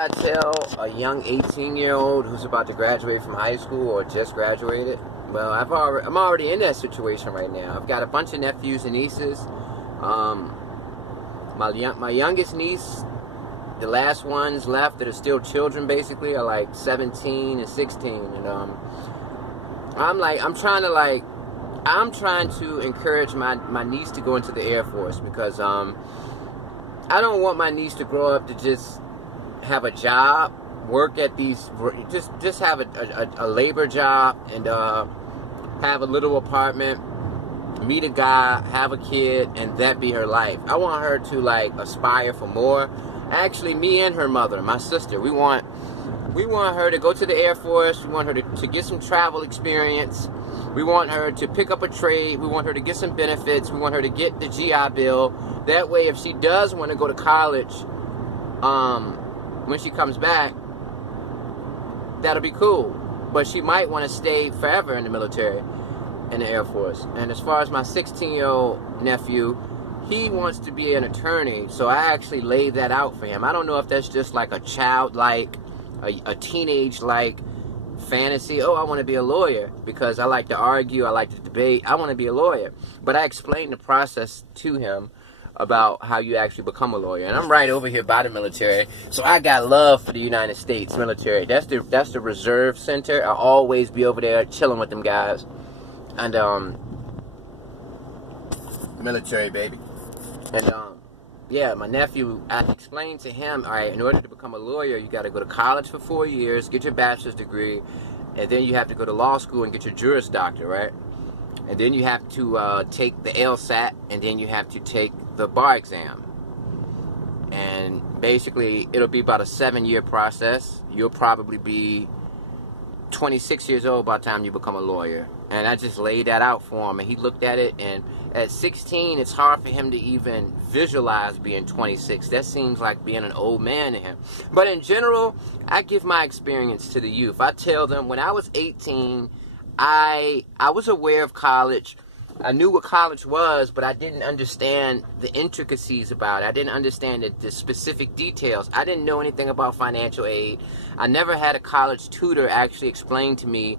I tell a young 18-year-old who's about to graduate from high school or just graduated? Well, I'm already in that situation right now. I've got a bunch of nephews and nieces. My youngest niece, the last ones left that are still children, basically, are like 17 and 16. And I'm trying to encourage my niece to go into the Air Force because I don't want my niece to grow up to just have a job, work at these, just have a labor job and have a little apartment, meet a guy, have a kid, and that be her life. I want her to like aspire for more. Actually, me and her mother, my sister, we want her to go to the Air Force. We want her to get some travel experience. We want her to pick up a trade. We want her to get some benefits. We want her to get the GI Bill. That way, if she does want to go to college, when she comes back, that'll be cool. But she might want to stay forever in the military, in the Air Force. And as far as my 16-year-old nephew, he wants to be an attorney, so I actually laid that out for him. I don't know if that's just like a childlike, a teenage-like fantasy. Oh, I want to be a lawyer because I like to argue, I like to debate, I want to be a lawyer. But I explained the process to him about how you actually become a lawyer. And I'm right over here by the military, so I got love for the United States military. That's the reserve center. I'll always be over there chilling with them guys. And military, baby. And yeah, my nephew, I explained to him, all right, in order to become a lawyer, you got to go to college for 4 years, get your bachelor's degree, and then you have to go to law school and get your Juris Doctor, right? And then you have to take the LSAT, and then you have to take the bar exam. And basically, it'll be about a 7-year process. You'll probably be 26 years old by the time you become a lawyer. And I just laid that out for him, and he looked at it, and at 16, it's hard for him to even visualize being 26. That seems like being an old man to him. But in general, I give my experience to the youth. I tell them, when I was 18, I was aware of college. I knew what college was, but I didn't understand the intricacies about it. I didn't understand the specific details. I didn't know anything about financial aid. I never had a college tutor actually explain to me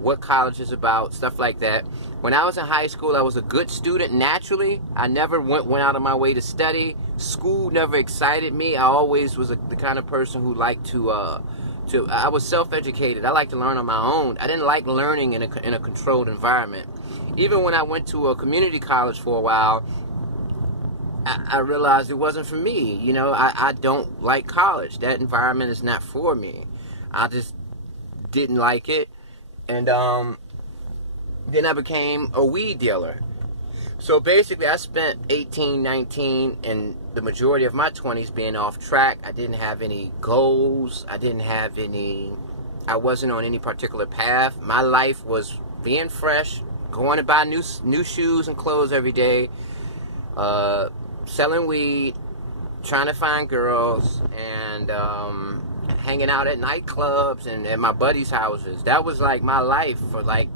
what college is about, stuff like that. When I was in high school, I was a good student naturally. I never went out of my way to study. School never excited me. I always was the kind of person who liked to I was self-educated. I like to learn on my own. I didn't like learning in a controlled environment. Even when I went to a community college for a while, I realized it wasn't for me. You know, I don't like college. That environment is not for me. I just didn't like it. And then I became a weed dealer. So basically, I spent 18, 19, and the majority of my 20s being off track. I didn't have any goals. I wasn't on any particular path. My life was being fresh, going to buy new shoes and clothes every day, selling weed, trying to find girls, and hanging out at nightclubs and at my buddies' houses. That was like my life for like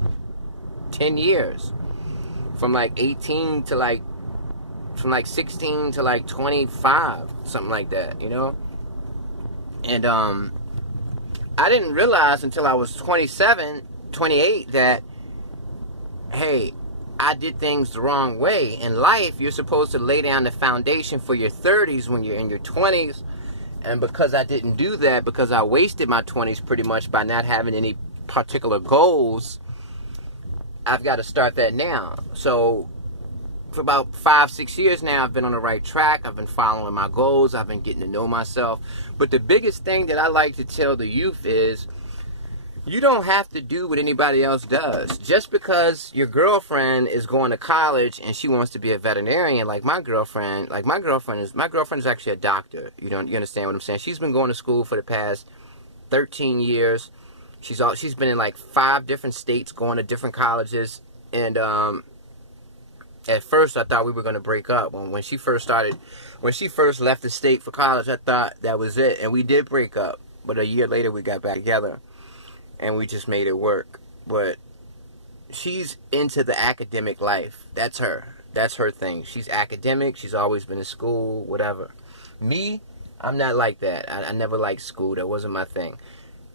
10 years. From like 18 to like, from like 16 to like 25, something like that, you know? And I didn't realize until I was 27, 28 that, hey, I did things the wrong way. In life, you're supposed to lay down the foundation for your 30s when you're in your 20s. And because I didn't do that, because I wasted my 20s pretty much by not having any particular goals, I've got to start that now. So for about 5-6 years now, I've been on the right track. I've been following my goals. I've been getting to know myself. But the biggest thing that I like to tell the youth is, you don't have to do what anybody else does. Just because your girlfriend is going to college and she wants to be a veterinarian, like my girlfriend is actually a doctor. You understand what I'm saying? She's been going to school for the past 13 years. She's been in like 5 different states, going to different colleges. And at first I thought we were going to break up. When she first left the state for college, I thought that was it. And we did break up. But a year later we got back together. And we just made it work. But she's into the academic life. That's her. That's her thing. She's academic. She's always been in school, whatever. Me, I'm not like that. I never liked school. That wasn't my thing.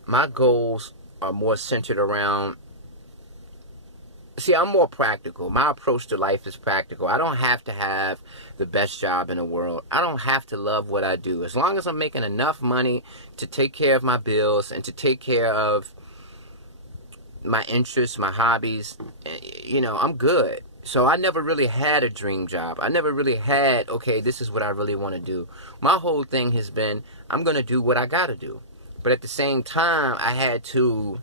My goals are more centered around. See, I'm more practical. My approach to life is practical. I don't have to have the best job in the world. I don't have to love what I do. As long as I'm making enough money to take care of my bills and to take care of my interests, my hobbies, I'm good. So I never really had a dream job. I never really had, okay, this is what I really want to do. My whole thing has been, I'm going to do what I got to do. But at the same time, I had to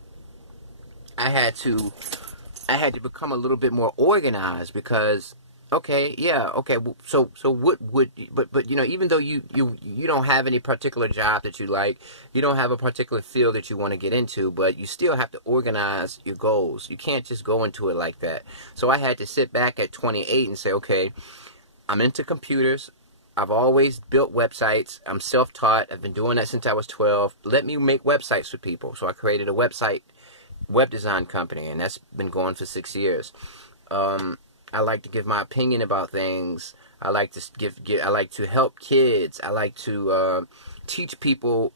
become a little bit more organized because, so what would, but even though you don't have any particular job that you like, you don't have a particular field that you want to get into, but you still have to organize your goals. You can't just go into it like that. So I had to sit back at 28 and say, okay, I'm into computers. I've always built websites. I'm self-taught. I've been doing that since I was 12. Let me make websites for people. So I created a web design company, and that's been going for 6 years. I like to give my opinion about things. I like to I like to help kids. I like to teach people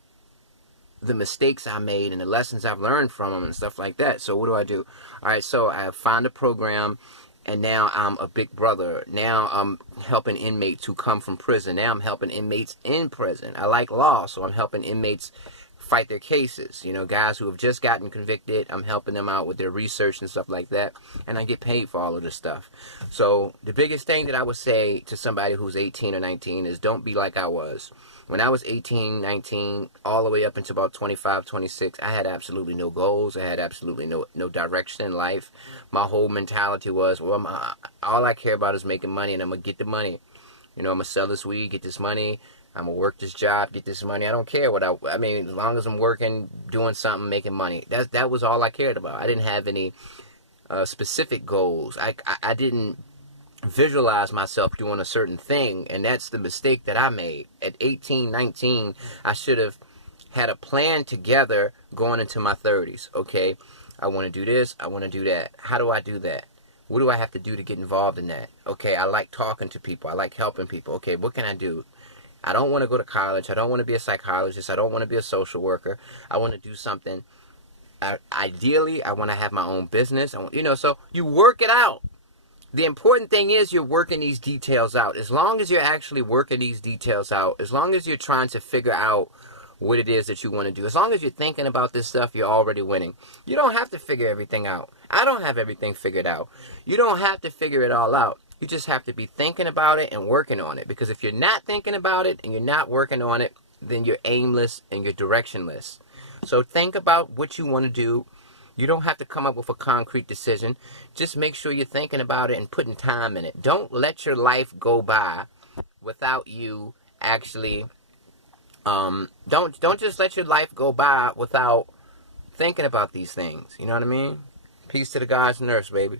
the mistakes I made and the lessons I've learned from them and stuff like that. So what do? All right, so I find a program, and now I'm a big brother. Now I'm helping inmates who come from prison. Now I'm helping inmates in prison. I like law, so I'm helping inmates fight their cases. Guys who have just gotten convicted, I'm helping them out with their research and stuff like that, and I get paid for all of this stuff. So the biggest thing that I would say to somebody who's 18 or 19 is don't be like I was. When I was 18, 19, all the way up until about 25, 26, I had absolutely no goals. I had absolutely no direction in life. My whole mentality was, well, all I care about is making money, and I'm going to get the money. I'm going to sell this weed, get this money. I'm going to work this job, get this money. I don't care what I mean, as long as I'm working, doing something, making money. That was all I cared about. I didn't have any specific goals. I didn't visualize myself doing a certain thing, and that's the mistake that I made. At 18, 19, I should have had a plan together going into my 30s. Okay, I want to do this, I want to do that. How do I do that? What do I have to do to get involved in that? Okay, I like talking to people. I like helping people. Okay, what can I do? I don't want to go to college. I don't want to be a psychologist. I don't want to be a social worker. I want to do something. Ideally, I want to have my own business. So you work it out. The important thing is you're working these details out. As long as you're actually working these details out, as long as you're trying to figure out what it is that you want to do, as long as you're thinking about this stuff, you're already winning. You don't have to figure everything out. I don't have everything figured out. You don't have to figure it all out. You just have to be thinking about it and working on it. Because if you're not thinking about it and you're not working on it, then you're aimless and you're directionless. So think about what you want to do. You don't have to come up with a concrete decision. Just make sure you're thinking about it and putting time in it. Don't let your life go by without you actually... don't just let your life go by without thinking about these things. You know what I mean? Peace to the gods and earths, baby.